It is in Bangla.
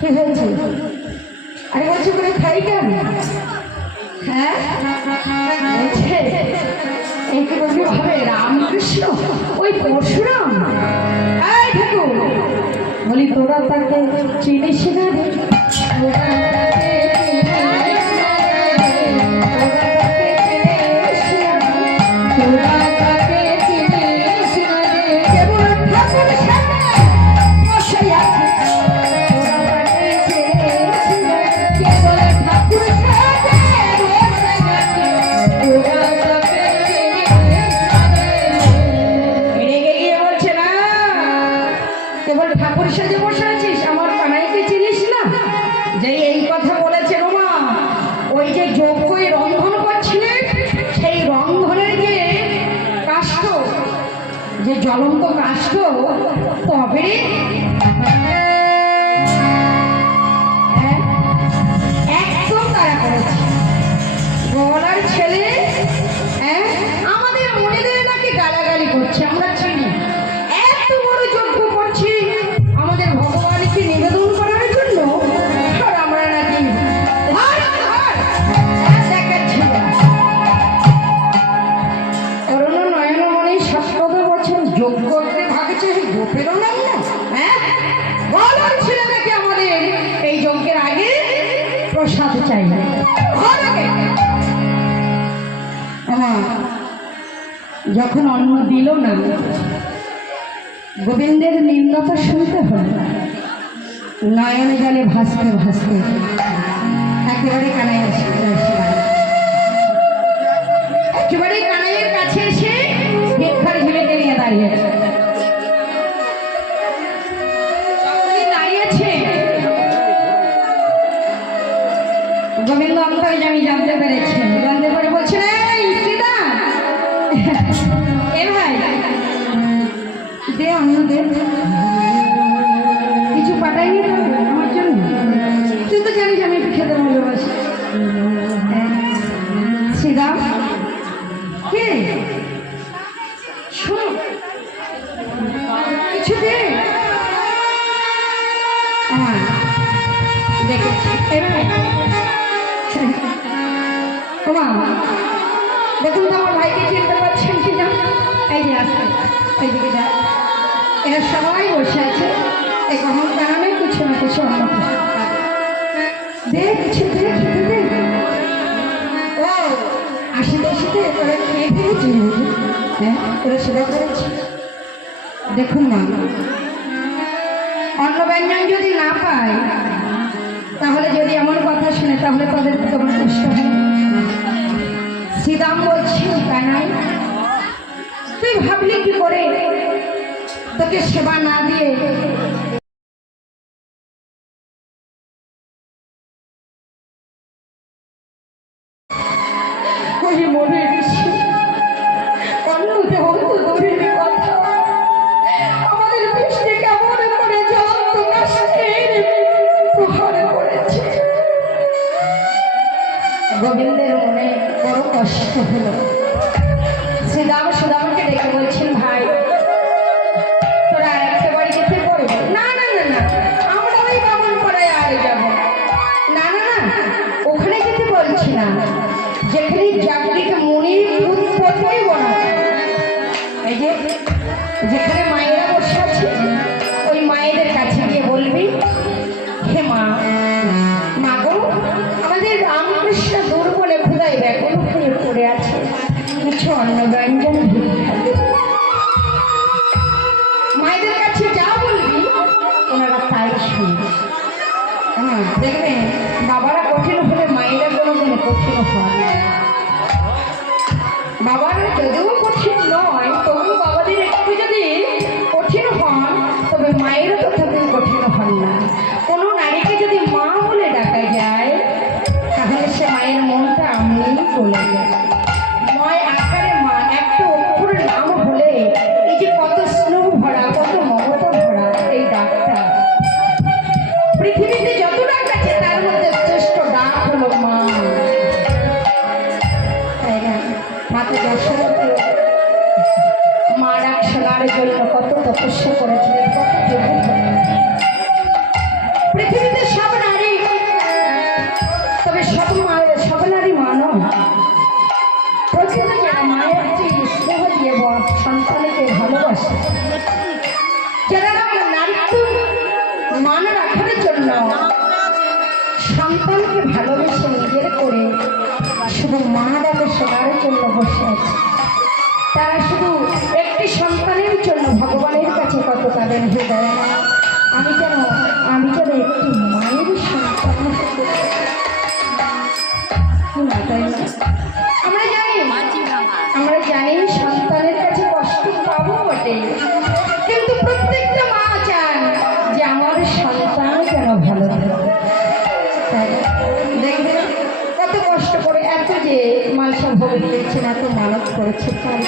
কি হয়েছে? আরে বলছি করে খাই কেন? হ্যাঁ বলছে এই কি বলবি ভাবে রামকৃষ্ণ ওই পরশুরাম। এই ঠাকুর বলি তোরা তাকে চিনিস না রে? জ্বলন্ত কাষ্ঠ তবে একদম তারা করেছে। গলার ছেলে আমাদের মনেদের নাকি গালাগালি করছে, আমরা চিনি। এত বড় যজ্ঞ করছি আমাদের ভগবানকে নিবেদন করার জন্য, আর আমরা নাকি দেখাচ্ছি। অরণ্য নয়নমণি সপ্তদশ বছর যোগ্য করতে ভাবছে গোপেরও নাম না। হ্যাঁ বলার ছিল নাকি আমাদের এই যজ্ঞের আগে প্রসাদ চাই। যখন অন্ন দিল না, গোবিন্দের নিম্নতা শুনতে হল। নয়নে জলে ভাসতে ভাসতে একেবারে কানাই একেবারে কানাইয়ের কাছে এসে ভিক্ষার ঝুলিতে নিয়ে দাঁড়িয়েছে। গোবিন্দ অন্তরে আমি জানতে পেরেছি, জানতে পারে বলছে এ ভাই দে অন্য দে, কিছু পাঠাইনি আমার জন্য? তুই তো জানিস আমি একটু খেতে ভালোবাসি। শ্রীরাম কে শোনো কিছু দে আমার দেখেছি। দেখুন তো আমার ভাইকে চিনতে পারছেন কিনা? এই যে আসতে এইদিকে যা, এরা সবাই বসে আছে। এই কখন কারণে কিছু না কিছু অন্য দেখ কিছু দে, খেতে দে। ও আসিতে আসিতে তোরা খেয়ে ফেলেছি। হ্যাঁ তোরা সেবা করেছি। দেখুন মা, অন্ন ব্যঞ্জন যদি না পায়, তাহলে যদি এমন কথা শুনে তাহলে তাদের তোমার কষ্ট হয়। শ্রীরাম বলছি কানাই, তুই ভাবলি কি করে তোকে সেবা না দিয়ে মনে গেছি? অন্যতে অন্ত দূরের কথা, আমাদের বৃষ্টি কেমন করে জ্বলন্ত কাষ্ঠের প্রহার করেছে। গোবিন্দের মনে বড় কষ্ট হলো। শ্রীরাম সুদামকে ডেকে বলছেন, ভাই তোরা একেবারে যেতে পড়বে না? না না না, আমরা ওই বামন পাড়ায় আরে যাব না। না না, ওখানে যেতে বলছি না, যেখানে জাগরিক মুনির উৎপত্তি বলা, এই যে যেখানে মায়েরা বসে আছে, ওই মায়েদের কাছে গিয়ে বলবি, হে মা, মা গো, আমাদের রামকৃষ্ণ দুর্বলে ক্ষুধায় ব্যাকুল হয়ে পড়ে আছে, কিছু অন্ন ব্যঞ্জন। মায়েদের কাছে যা বলবি ওনারা তাই শুনবে। হ্যাঁ দেখবেন বাবারা কঠিন হলে মায়েরা কোনোদিন কঠিন হয়। বাবারা যদিও কঠিন নয়, তবু বাবাদের একটু যদি কঠিন হন, তবে মায়েরা তথাপি কঠিন হন না। কোনো নারীকে যদি মা বলে ডাকা যায়, তাহলে সে মায়ের মনটা এমনি চলে যায়। ময় আকারে মা একটা অক্ষরের নাম হলে এই যে কত স্নেহ ভরা, কত মমতা ভরা এই ডাকটা, পৃথিবীতে যত ডাক আছে তার মধ্যে শ্রেষ্ঠ ডাক হলো মা। তাই না? মাতা যশোদা মা ডাক শোনার জন্য কত তপস্যা করেছিলেন, কত যোগ্য। ভালোবেসে নিজের করে শুধু মা ডাকে শোনার জন্য বসে আছে। তারা শুধু একটি সন্তানের জন্য ভগবানের কাছে কত কাঁদেন হৃদয়। আমি যেন একটি মায়ের সন্তান হতে তাই না? আমরা জানি সন্তানের কাছে কষ্ট পাবো বটে, কিন্তু প্রত্যেকটা মা চান যে আমার সন্তান যেন ভালো থাকে। তাই দেখবেন কত কষ্ট করে এত যে মালসা ভোগ দিয়েছেন, এত মানত করেছে, তার